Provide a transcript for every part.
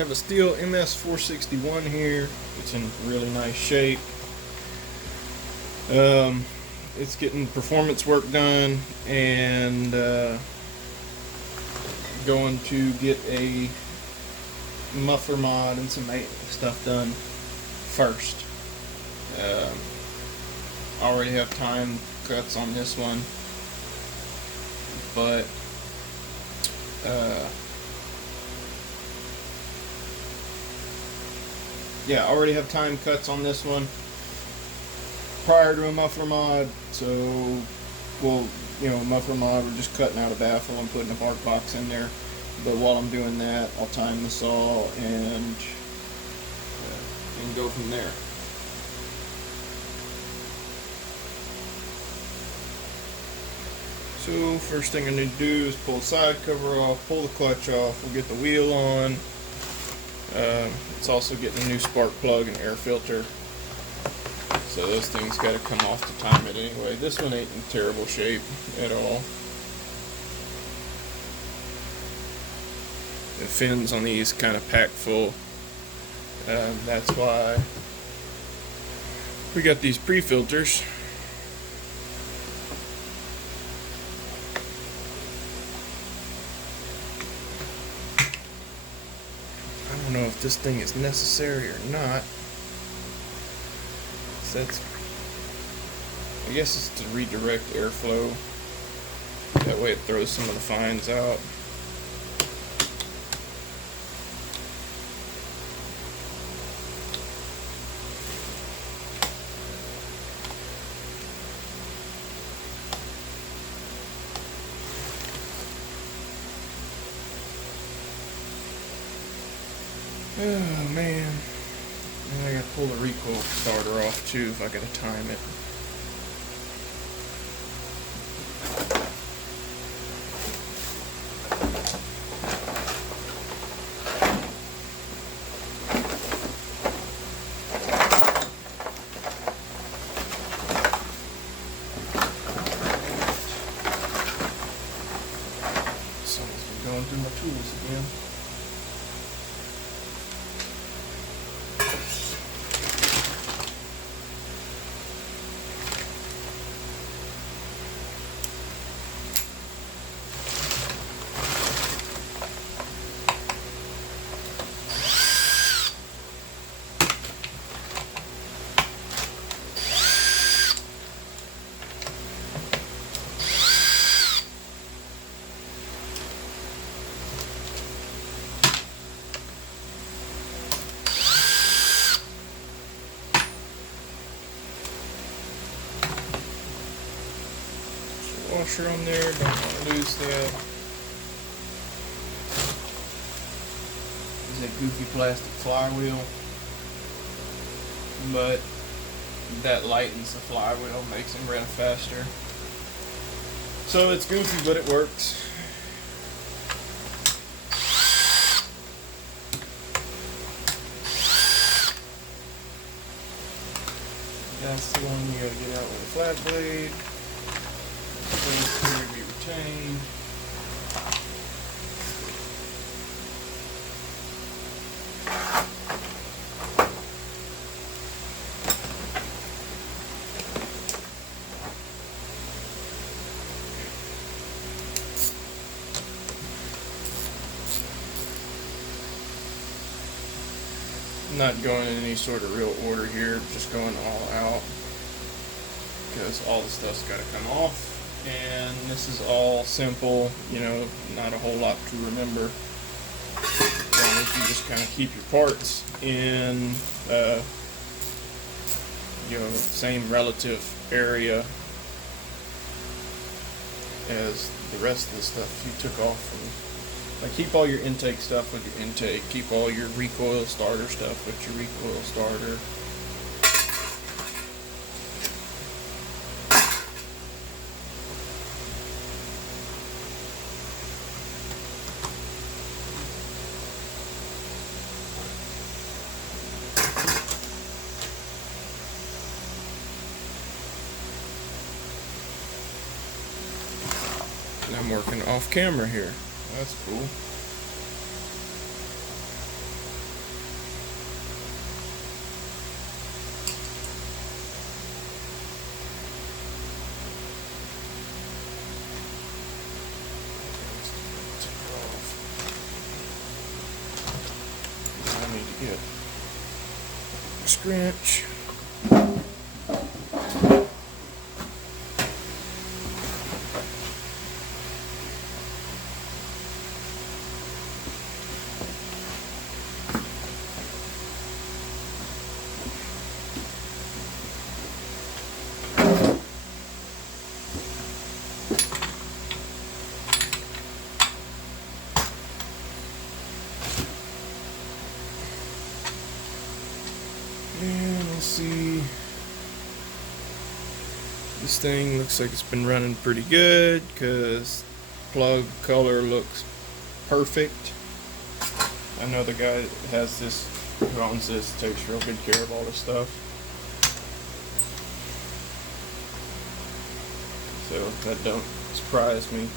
have a Stihl MS-461 here. It's in really nice shape. It's getting performance work done, and going to get a muffler mod and some maintenance stuff done first. I already have time cuts on this one, but yeah, I already have time cuts on this one prior to a muffler mod. So we'll, muffler mod, we're just cutting out a baffle and putting a bark box in there. But while I'm doing that, I'll time the saw and go from there. So first thing I need to do is pull the side cover off, pull the clutch off, we'll get the wheel on. It's also getting a new spark plug and air filter. So those things got to come off to time it anyway. This one ain't in terrible shape at all. The fins on these kind of packed full. That's why we got these pre-filters. I don't know if this thing is necessary or not. So I guess it's to redirect airflow. That way it throws some of the fines out. Oh man. And I gotta pull the recoil starter off too if I gotta time it. Someone's been going through my tools again. Washer on there, don't want to lose that. It's a goofy plastic flywheel, but that lightens the flywheel, makes them run faster. So it's goofy, but it works. That's the one you gotta get out with a flat blade. Things here to be retained. I'm not going in any sort of real order here, just going all out because all the stuff's got to come off. And this is all simple, not a whole lot to remember. If you just kind of keep your parts in, same relative area as the rest of the stuff you took off from. Like, keep all your intake stuff with your intake. Keep all your recoil starter stuff with your recoil starter. And I'm working off camera here. That's cool. Get a scratch. And we'll see. This thing looks like it's been running pretty good because plug color looks perfect. I know the guy that has this, who owns this, takes real good care of all this stuff. So that don't surprise me.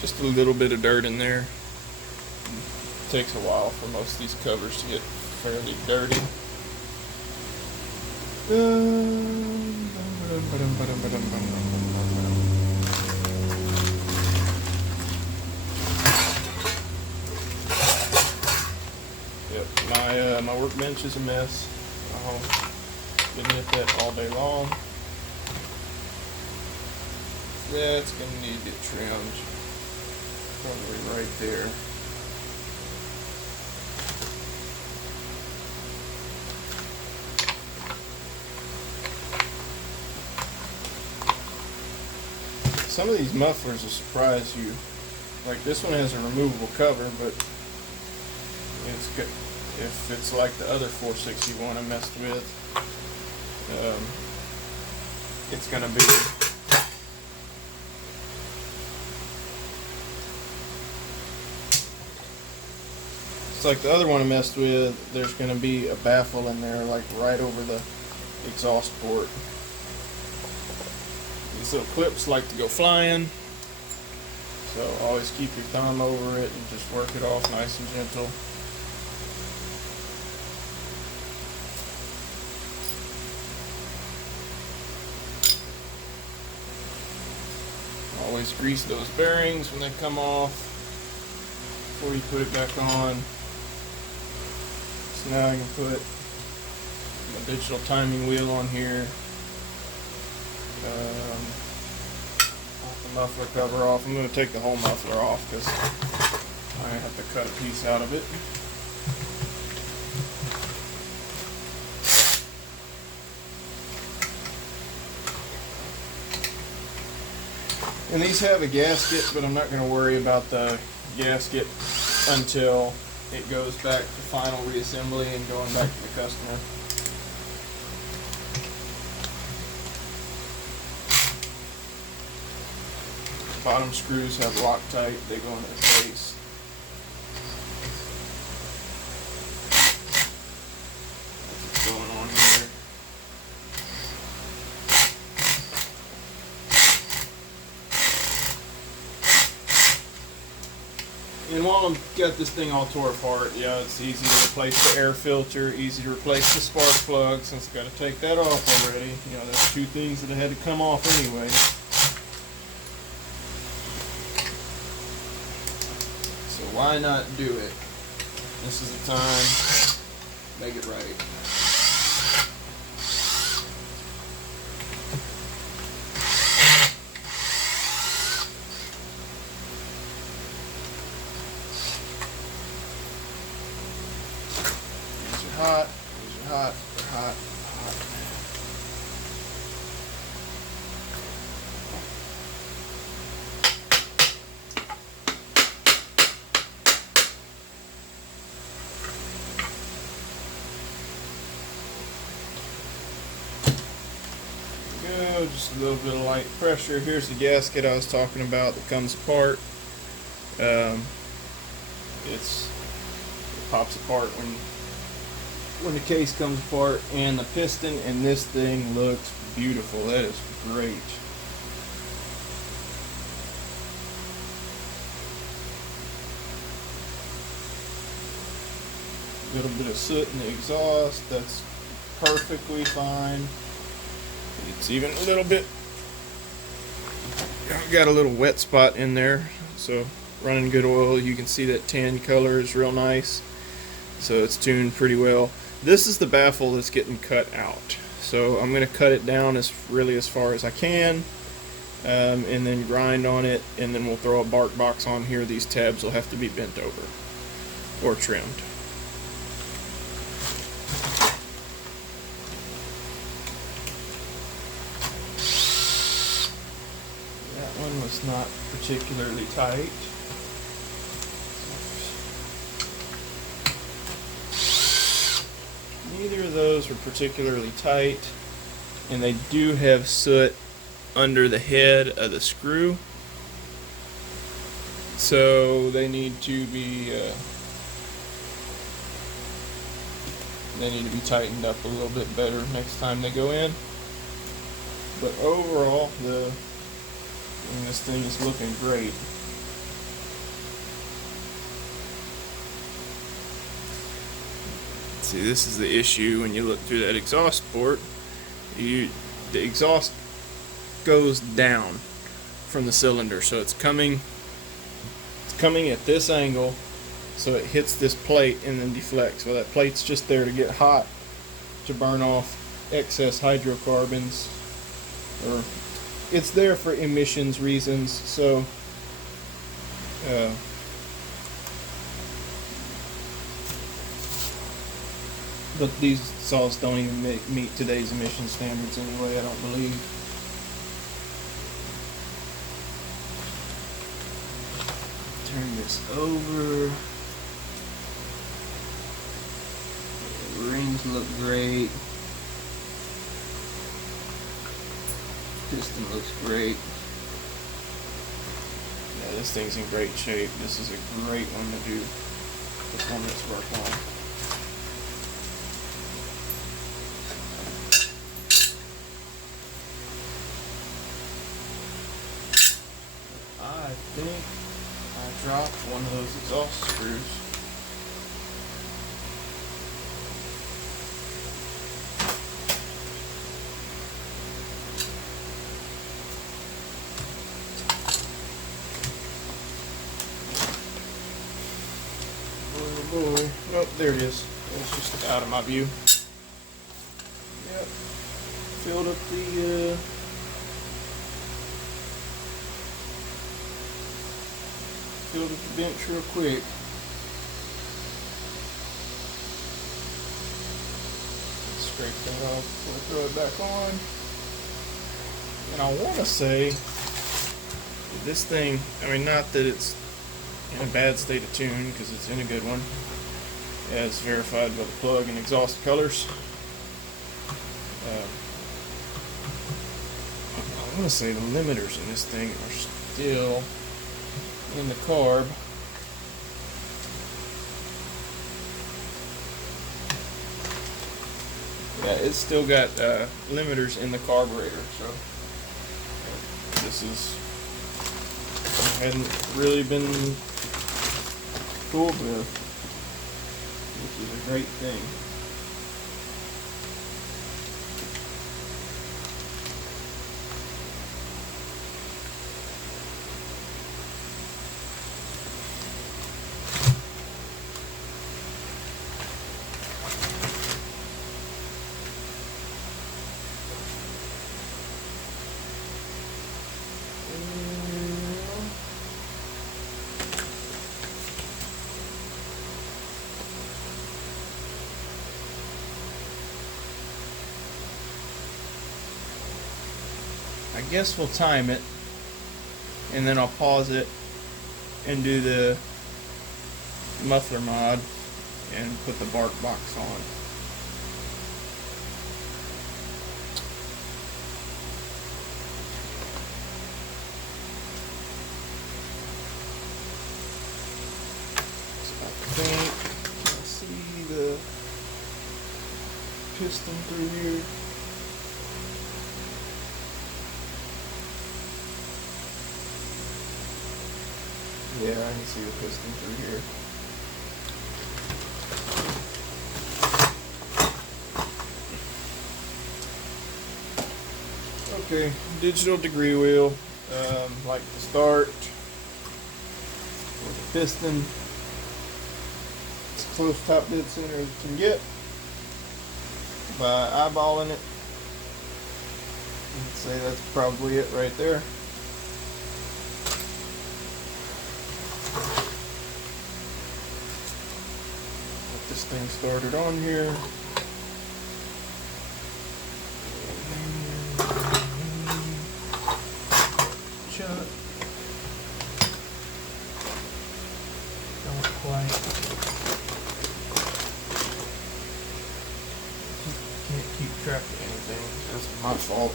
Just a little bit of dirt in there. It takes a while for most of these covers to get fairly dirty. Yep, my workbench is a mess. I'll admit that all day long. That's gonna need to get trimmed. Probably right there. Some of these mufflers will surprise you. Like this one has a removable cover, but it's good. If it's like the other 461 I messed with, it's gonna be it's like the other one I messed with. There's gonna be a baffle in there, like right over the exhaust port. These little clips like to go flying, so always keep your thumb over it and just work it off nice and gentle. Always grease those bearings when they come off before you put it back on. So now I can put my digital timing wheel on here. Pop the muffler cover off. I'm going to take the whole muffler off because I have to cut a piece out of it. And these have a gasket, but I'm not going to worry about the gasket until it goes back to final reassembly and going back to the customer. Bottom screws have Loctite, they go into place. What's going on here? And while I've got this thing all tore apart, yeah, it's easy to replace the air filter, easy to replace the spark plug since I've got to take that off already. You know, there's two things that had to come off anyway. So why not do it? This is the time. Make it right. These are hot. These are hot. They're hot. Hot. Go, just a little bit of light pressure. Here's the gasket I was talking about that comes apart. It pops apart when the case comes apart, and the piston in this thing looks beautiful. That is great. A little bit of soot in the exhaust, that's perfectly fine. It's even a little bit, got a little wet spot in there, so running good oil, you can see that tan color is real nice, so it's tuned pretty well. This is the baffle that's getting cut out, so I'm going to cut it down as far as I can, and then grind on it, and then we'll throw a bark box on here. These tabs will have to be bent over or trimmed. That one was not particularly tight. Neither of those were particularly tight, and they do have soot under the head of the screw, so they need to be tightened up a little bit better next time they go in. But overall, this thing is looking great. See, this is the issue when you look through that exhaust port. The exhaust goes down from the cylinder, so it's coming at this angle, so it hits this plate and then deflects. Well, that plate's just there to get hot, to burn off excess hydrocarbons, or it's there for emissions reasons. So but these saws don't even meet today's emission standards anyway, I don't believe. Turn this over. The rings look great. Piston looks great. Yeah, this thing's in great shape. This is a great one to do performance work on. I think I dropped one of those exhaust screws. Oh boy. Oh, there it is. It's just out of my view. Yep. Filled up the bench real quick. Scrape that off before I throw it back on. And I want to say this thing, I mean, not that it's in a bad state of tune, because it's in a good one, as verified by the plug and exhaust colors. I want to say the limiters in this thing are still in the carb. Yeah, it's still got limiters in the carburetor, so this hadn't really been fooled with, which is a great thing. I guess we'll time it, and then I'll pause it and do the muffler mod and put the bark box on. So I think I see the piston through here. Yeah, I can see the piston through here. Okay, digital degree wheel, like the start with the piston. It's close top dead center as you can get by eyeballing it. I'd say that's probably it right there. Get this thing started on here. Don't quite. Can't keep track of anything. That's my fault.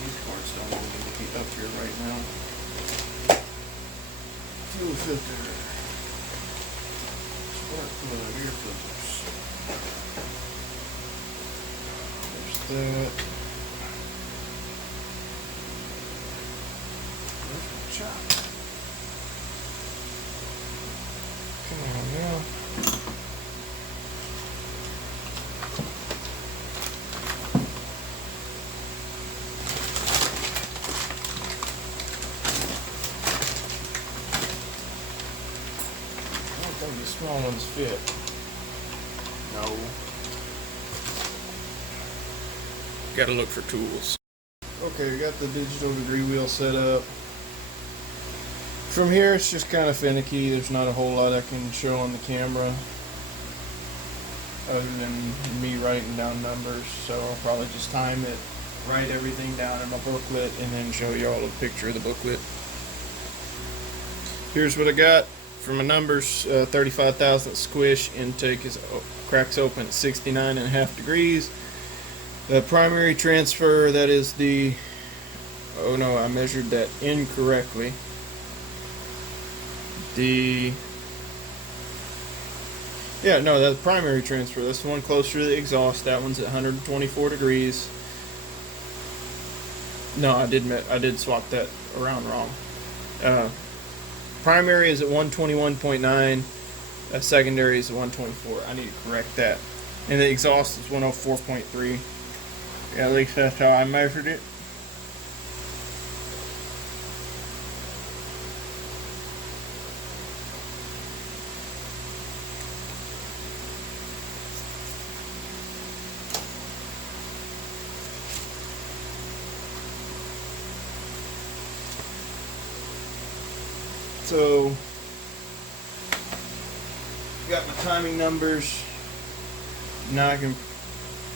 These parts don't even need to be up here right now. Fuel filter. Spark plug, air filters. There's that. There's my chop. Come on now. I don't think the small ones fit. No. Gotta look for tools. Okay, we got the digital degree wheel set up. From here, it's just kind of finicky. There's not a whole lot I can show on the camera other than me writing down numbers. So I'll probably just time it, write everything down in my booklet, and then show you all a picture of the booklet. Here's what I got for my numbers. 35 thousandths squish. Intake is cracks open at 69.5 degrees. The primary transfer, that is the, oh no, I measured that incorrectly. That's primary transfer. That's the one closer to the exhaust. That one's at 124 degrees. No, I did swap that around wrong. Primary is at 121.9. Secondary is at 124. I need to correct that. And the exhaust is 104.3. Yeah, at least that's how I measured it. So, got my timing numbers. Now I can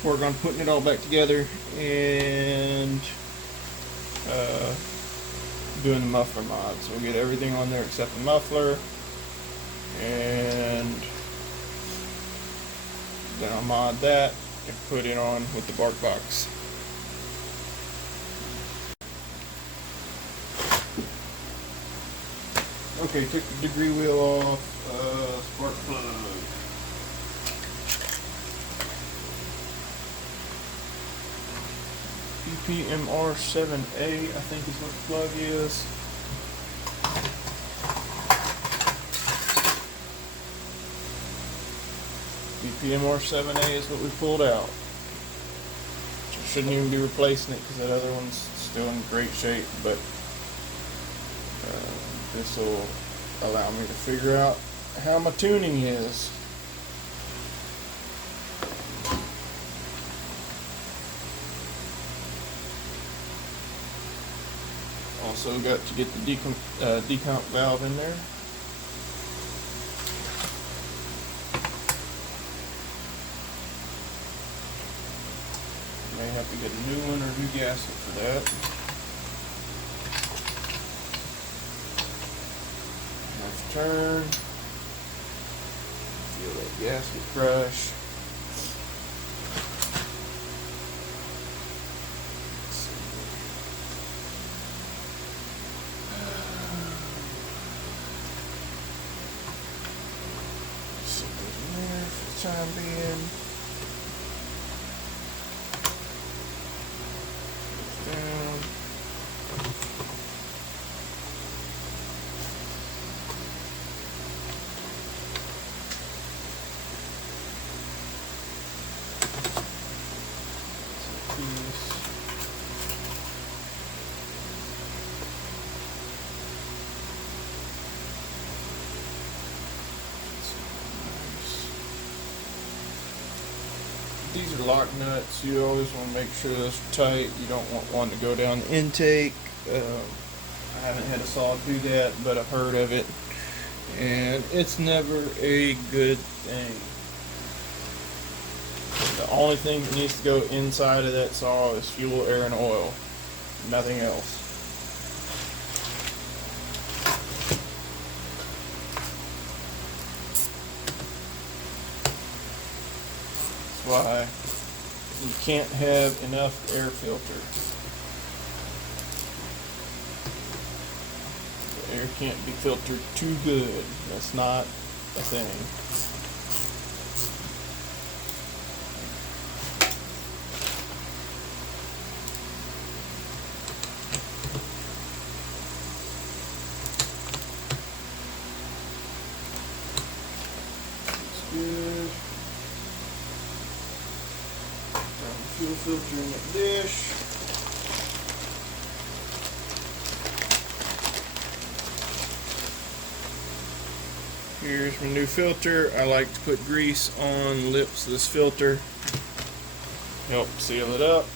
work on putting it all back together and doing the muffler mod. So we'll get everything on there except the muffler, and then I'll mod that and put it on with the bark box. Okay, took the degree wheel off, spark plug. BPMR7A, I think is what the plug is. BPMR7A is what we pulled out. Shouldn't even be replacing it because that other one's still in great shape, but this will allow me to figure out how my tuning is. Also got to get the decomp valve in there. May have to get a new one or a new gasket for that. Left turn. Feel that gasket crush. Time being down. These are lock nuts. You always want to make sure those are tight. You don't want one to go down the intake. I haven't had a saw do that, but I've heard of it, and it's never a good thing. The only thing that needs to go inside of that saw is fuel, air, and oil. Nothing else. That's why you can't have enough air filter. The air can't be filtered too good. That's not a thing. Good. Got the fuel filter in the dish. Here's my new filter. I like to put grease on the lips of this filter. Help seal it up.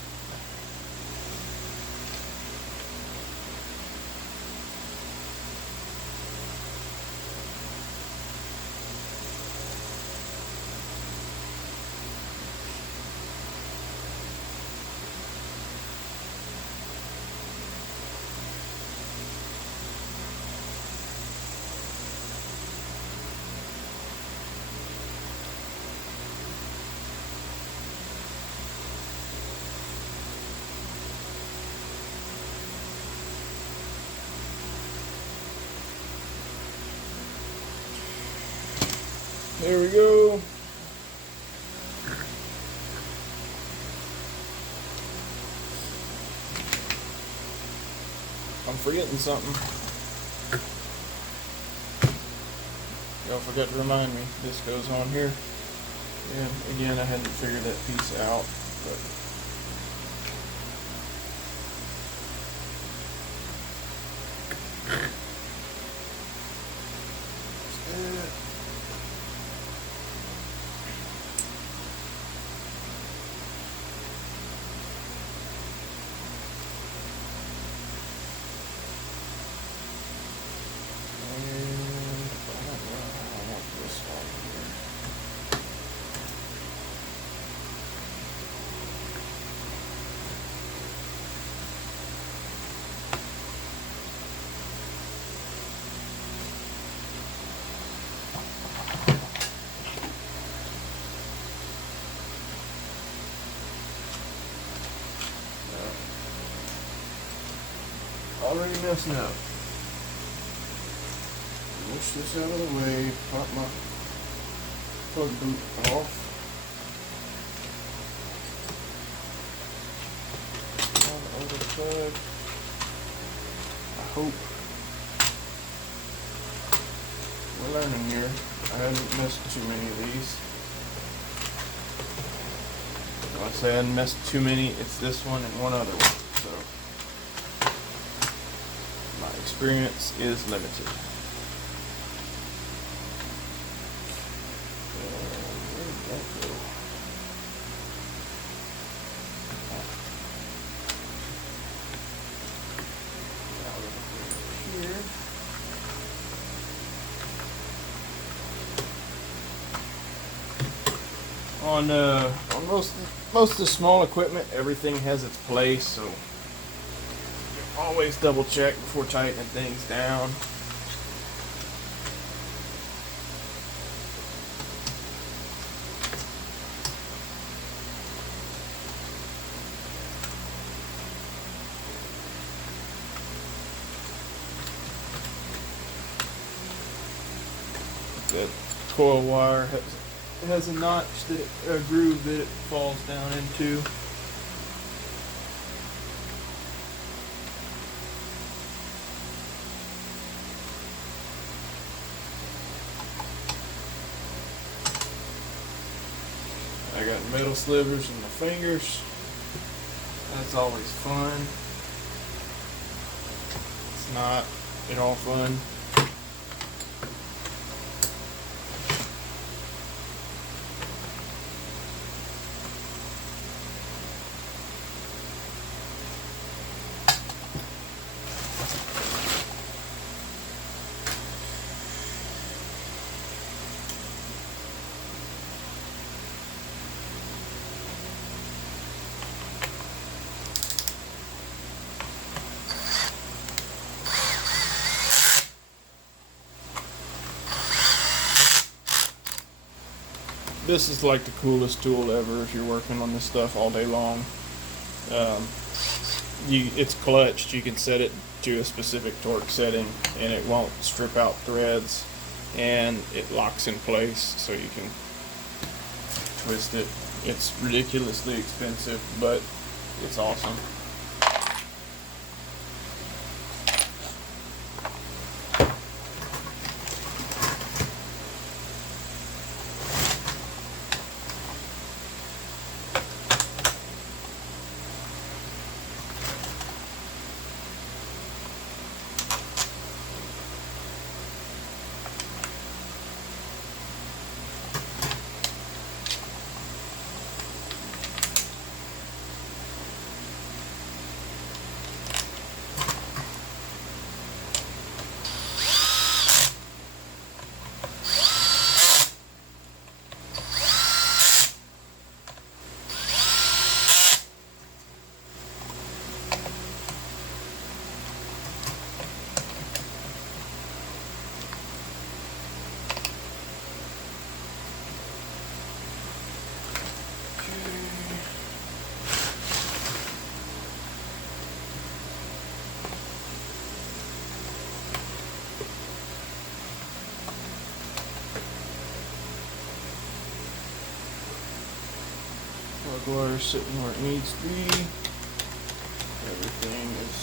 There we go. I'm forgetting something. Y'all forgot to remind me. This goes on here. And again, I hadn't figured that piece out, but already messing up. Push this out of the way, pop my plug boot off. On the other side. I hope we're learning here. I haven't missed too many of these. When I say I hadn't missed too many, it's this one and one other one. So my experience is limited. Where did that go? Here. On most of the small equipment, everything has its place, so always double check before tightening things down. That coil wire has a notch that a groove that it falls down into. I got metal slivers in my fingers. That's always fun. It's not at all fun. this is like the coolest tool ever if you're working on this stuff all day long. It's clutched. You can set it to a specific torque setting and it won't strip out threads, and it locks in place so you can twist it. It's ridiculously expensive, but it's awesome. Plug wire sitting where it needs to be. Everything is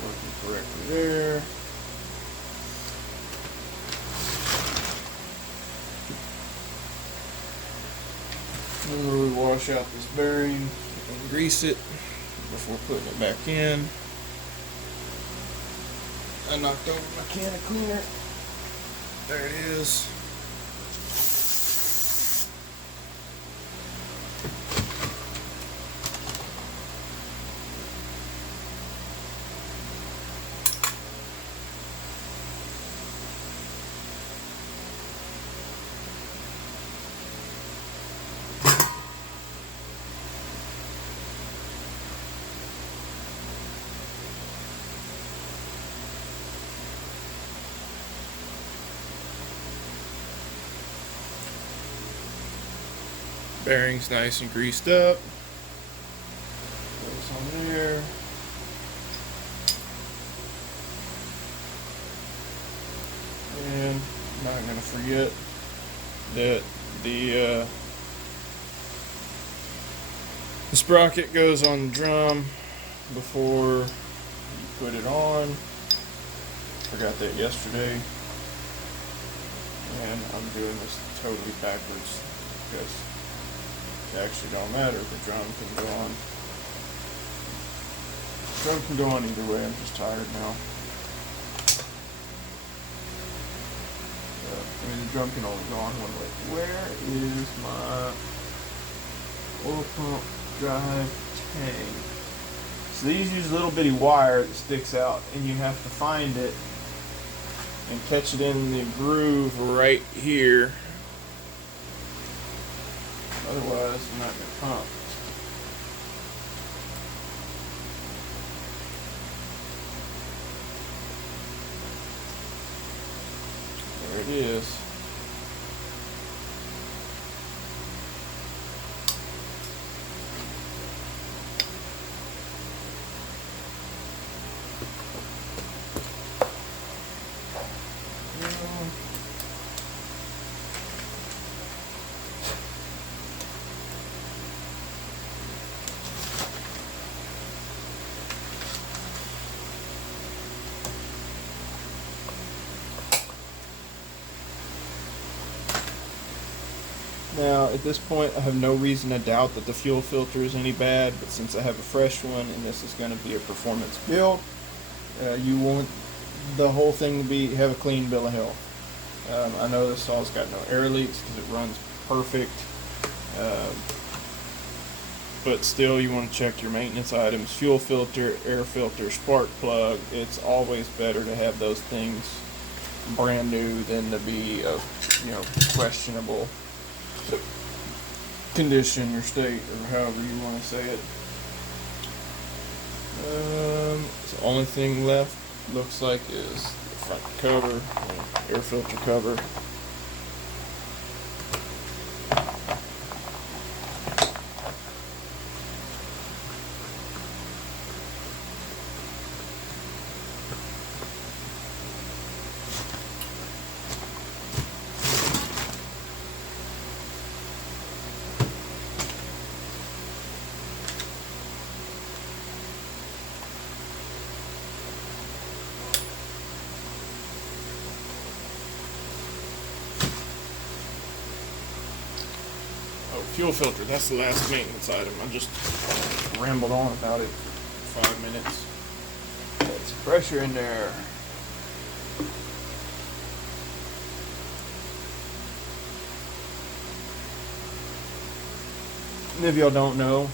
working correctly there. Remember, we wash out this bearing and grease it before putting it back in. I knocked over my can of cleaner. There it is. Bearing's nice and greased up. Goes on there. And I'm not going to forget that the sprocket goes on the drum before you put it on. Forgot that yesterday. And I'm doing this totally backwards because it actually don't matter. The drum can go on. The drum can go on either way. I'm just tired now. The drum can only go on one way. Where is my oil pump drive tank? So these use a little bitty wire that sticks out, and you have to find it and catch it in the groove right here. Otherwise, I'm not going to pump. There it is. Now, at this point, I have no reason to doubt that the fuel filter is any bad, but since I have a fresh one and this is going to be a performance build, you want the whole thing to have a clean bill of health. I know this saw's got no air leaks because it runs perfect, but still you want to check your maintenance items: fuel filter, air filter, spark plug. It's always better to have those things brand new than to be of questionable condition or state, or however you want to say it. The only thing left looks like is the front cover, air filter cover. fuel filter, that's the last maintenance item. I just rambled on about it for 5 minutes. Got some pressure in there. And if y'all don't know,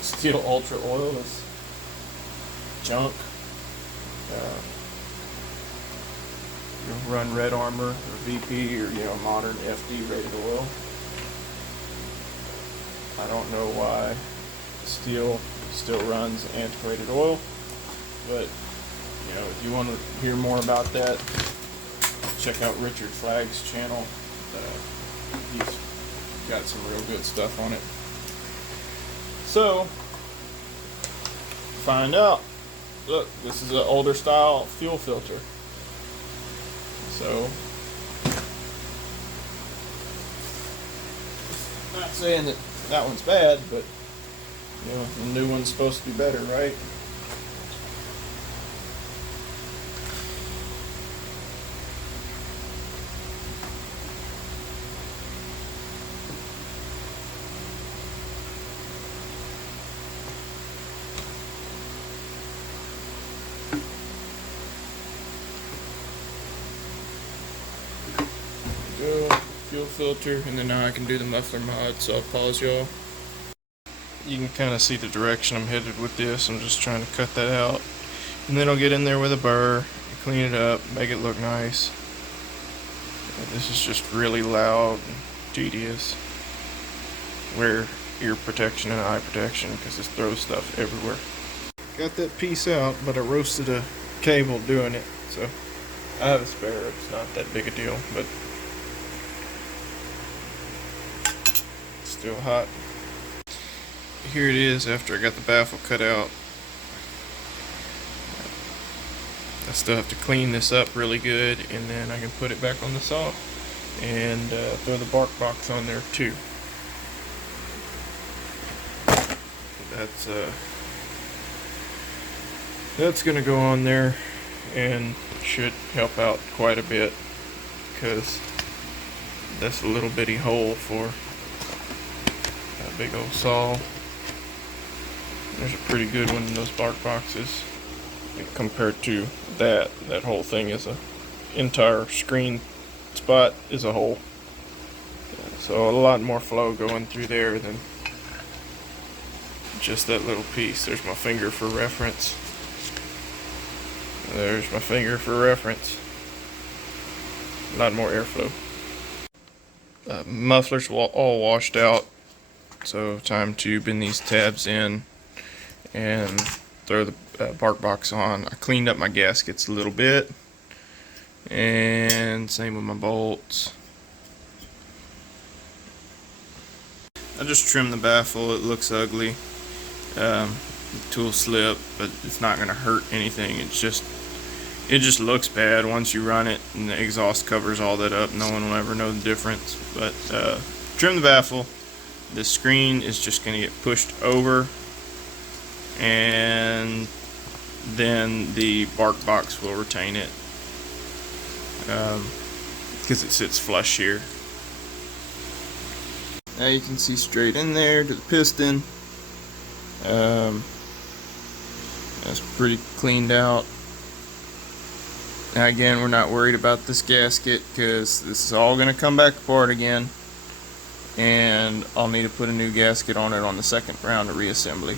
Stihl Ultra Oil is junk. You run Red Armor or VP or modern FD rated oil. I don't know why Stihl still runs antiquated oil, but if you want to hear more about that, check out Richard Flagg's channel. He's got some real good stuff on it. So, find out. Look, this is an older style fuel filter. So, not saying that that one's bad, but the new one's supposed to be better, right? Go fuel filter, and then now I can do the muffler mod. So I'll pause y'all. You can kind of see the direction I'm headed with this. I'm just trying to cut that out, and then I'll get in there with a burr, clean it up, make it look nice. This is just really loud and tedious. Wear ear protection and eye protection because this throws stuff everywhere. Got that piece out, but I roasted a cable doing it, so I have a spare. It's not that big a deal, but still hot. Here it is after I got the baffle cut out. I still have to clean this up really good, and then I can put it back on the saw and throw the bark box on there too. That's gonna go on there and should help out quite a bit, because that's a little bitty hole for a big old saw. There's a pretty good one in those bark boxes compared to that whole thing is a entire screen spot is a hole. So a lot more flow going through there than just that little piece. There's my finger for reference. There's my finger for reference. A lot more airflow. Mufflers all washed out, so time to bend these tabs in and throw the bark box on. I cleaned up my gaskets a little bit, and same with my bolts. I just trimmed the baffle. It looks ugly. The tool slip, but it's not going to hurt anything. It just looks bad once you run it, and the exhaust covers all that up. No one will ever know the difference. But trim the baffle. The screen is just going to get pushed over, and then the bark box will retain it because it sits flush here. Now you can see straight in there to the piston. That's pretty cleaned out. Now again, we're not worried about this gasket because this is all going to come back apart again, and I'll need to put a new gasket on it on the second round of reassembly.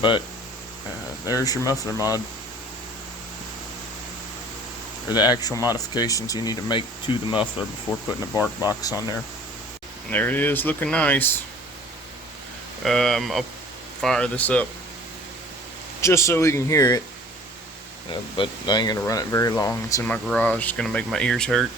But there's your muffler mod, or the actual modifications you need to make to the muffler before putting a bark box on there. And there it is, looking nice. I'll fire this up just so we can hear it, but I ain't gonna run it very long. It's in my garage. It's gonna make my ears hurt.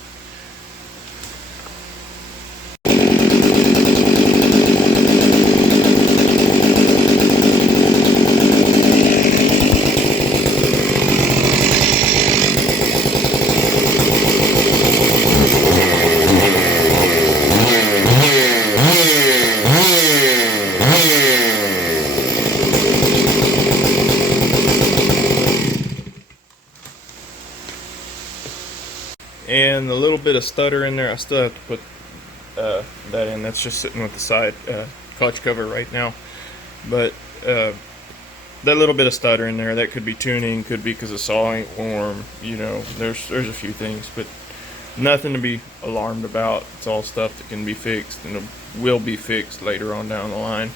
And the little bit of stutter in there, I still have to put that in. That's just sitting with the side clutch cover right now. But that little bit of stutter in there, that could be tuning, could be because the saw ain't warm. You know, there's a few things, but nothing to be alarmed about. It's all stuff that can be fixed and will be fixed later on down the line.